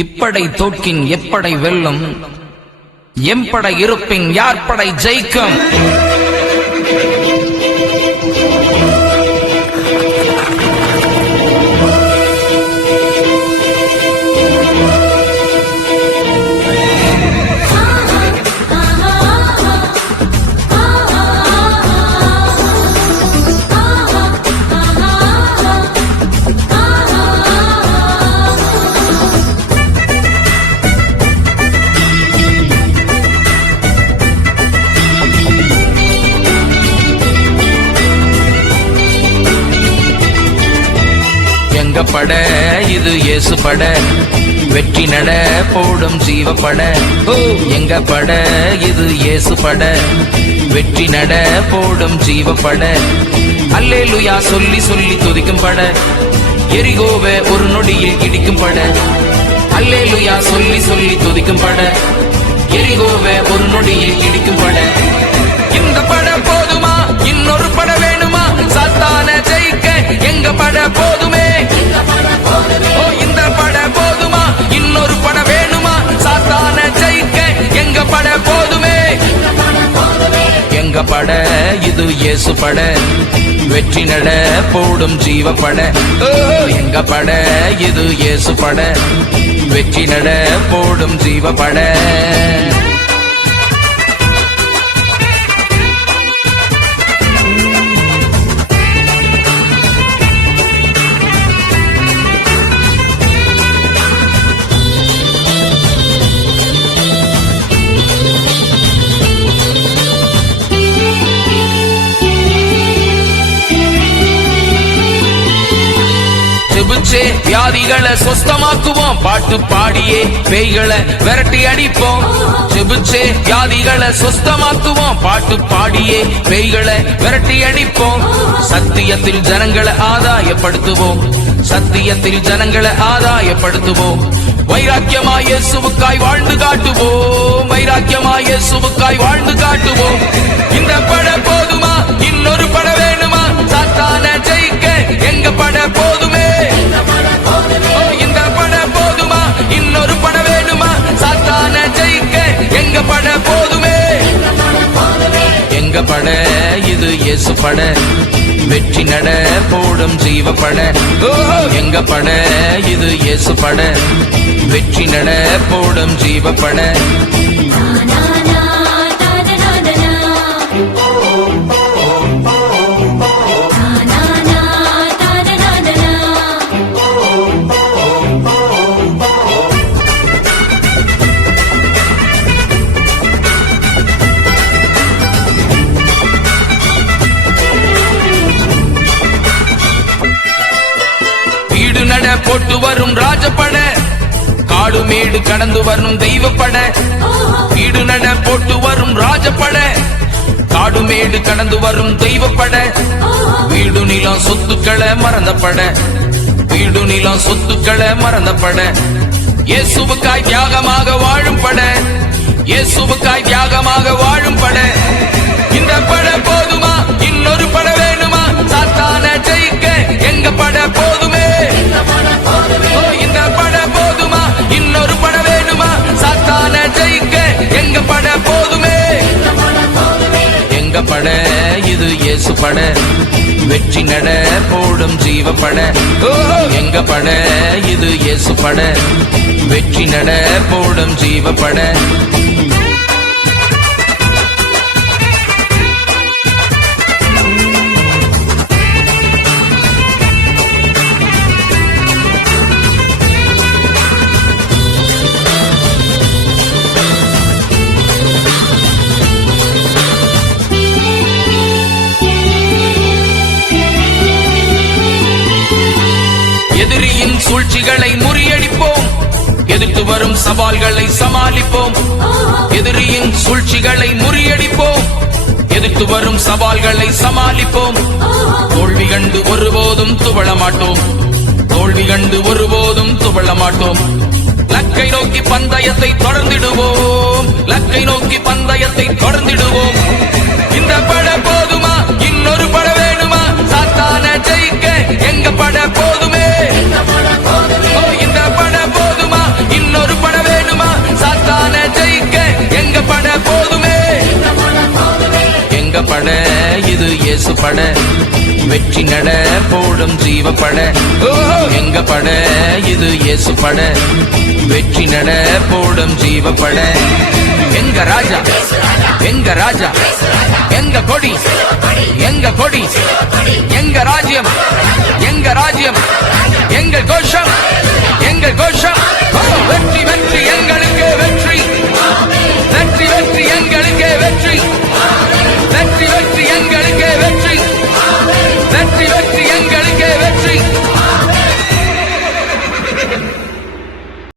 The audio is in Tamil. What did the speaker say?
இப்படை தோற்கின் எப்படை வெல்லும், எம்படை இருப்பின் யார் படை ஜெயிக்கும். எங்க பட இது இயேசு பட, வெற்றி நட போடும் ஜீவ பட. எங்க பட இது இயேசு பட, வெற்றி நட போடும் ஜீவ பட. அல்லேலூயா சொல்லி சொல்லி துதிக்கும் பட, எரிகோவே ஒரு நொடியில் இடிக்கும் பட. அல்லேலூயா சொல்லி சொல்லி துதிக்கும் பட, எரிகோவே ஒரு நொடியில் இடிக்கும் பட. இந்த பட போதுமா, இன்னொரு பட வேணுமா? சாத்தான ஜெயிக்க எங்க பட போதுமே. ஓ, இந்த பட போதுமா, இன்னொரு பட வேணுமா? சாத்தான ஜெயிக்க எங்க பட போதுமே. எங்க பட இது இயேசு பட, வெற்றி நட போடும் ஜீவ பட. எங்க பட இது இயேசு பட, வெற்றி நட போடும் ஜீவ பட. வியாதிகளை சொஸ்தமாக்குவோம், பாட்டு பாடியே பேய்களை விரட்டி அடிப்போம். ஜெபிச்சே வியாதிகளை சொஸ்தமாக்குவோம், பாட்டு பாடியே பேய்களை விரட்டி அடிப்போம். சத்தியத்தில் ஜனங்களை ஆதாயப்படுத்துவோம், சத்தியத்தில் ஜனங்களை ஆதாயப்படுத்துவோம். வைராக்கியமாய் இயேசுவுக்காய் வாழ்ந்து காட்டுவோம், வைராக்கியமாய் இயேசுவுக்காய் வாழ்ந்து காட்டுவோம். இந்த பட போதுமா, இன்னொரு பட வேணுமா? சாத்தான ஜெயிக்க எங்க பட போதுமே. இந்த பட போதுமா, இன்னொரு பட வேணுமா? சாத்தான ஜெயிக்க எங்க பட போதுமே. எங்க பட இது இயேசு பட, வெற்றி நட போடும் ஜீவ பட. எங்க பட இது இயேசு பட, வெற்றி நட போடும் ஜீவ பட. போட்டு வரும் ராஜப்பட, காடு மேடு கடந்து வரும் தெய்வப்பட. வீடு நட போட்டு வரும் ராஜப்பட, காடு மேடு கடந்து வரும் தெய்வப்பட. வீடு நிலம் சொத்துக்களை மறந்தப்பட, வீடு நிலம் சொத்துக்களை மறந்தப்பட. இயேசுவுக்காய் தியாகமாக வாழும் பட, இயேசுவுக்காய் தியாகமாக வாழும் பட. இந்த பட போதுமா, இன்னொரு பட வேணுமா? சாத்தான ஜெயிக்க எங்க பட போதுமே. இந்த பட போதுமா, இன்னொரு பட வேணுமா? சாத்தான ஜெயிக்க எங்க பட போதுமே. எங்க பட இது இயேசு பட, வெற்றி நட போடும் ஜீவ பட. எங்க பட இது இயேசு பட, வெற்றி நட போடும் ஜீவ பட. எதிரியின் சூழ்ச்சிகளை முறியடிப்போம், எதிர்த்து வரும் சவால்களை சமாளிப்போம். எதிரியின் சூழ்ச்சிகளை முறியடிப்போம், எதிர்த்து வரும் சவால்களை சமாளிப்போம். தோல்வி கண்டு ஒருபோதும் துவள மாட்டோம், தோல்வி கண்டு ஒருபோதும் துவள மாட்டோம். லக்கை நோக்கி பந்தயத்தை தொடர்ந்திடுவோம், லக்கை நோக்கி பந்தயத்தை தொடர்ந்திடுவோம். இந்த பட போதுமா, இன்னொரு பட வேணுமா? சாத்தான ஜெயிக்க எங்க பட போதுமே. இந்த பட போதுமா, இயேசு பட வெற்றி நட போடும் ஜீவப்பட எங்க பட இது இயேசு பட வெற்றி நட போடும் ஜீவப்பட எங்க ராஜா எங்க ராஜா எங்க கொடி எங்க கொடி எங்க ராஜ்யம் எங்க ராஜ்யம் எங்கள் கோஷம் எங்கள் கோஷம்